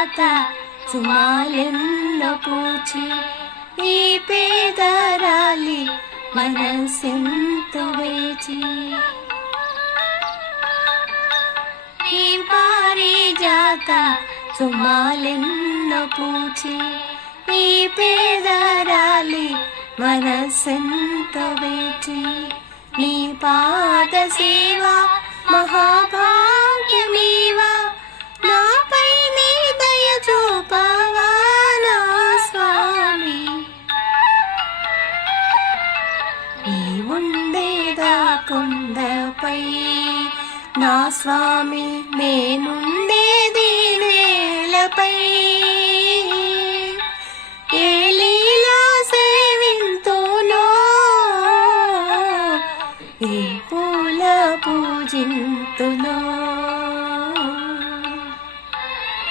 పారిజాత సుమాలెన్నో పూచి ఈ పేదరాలి మనసెంతో వేచి ఈ పారిజాత సుమాలెన్నో పూచి ఈ పేదరాలి మనసెంతో వేచి నీ పాద సేవ మహాభాగ్యమీవా నాపై నీ దయ చూపవా నా స్వామి నీవుండేదా కొండపై నా స్వామి నేనుండేది నేలపై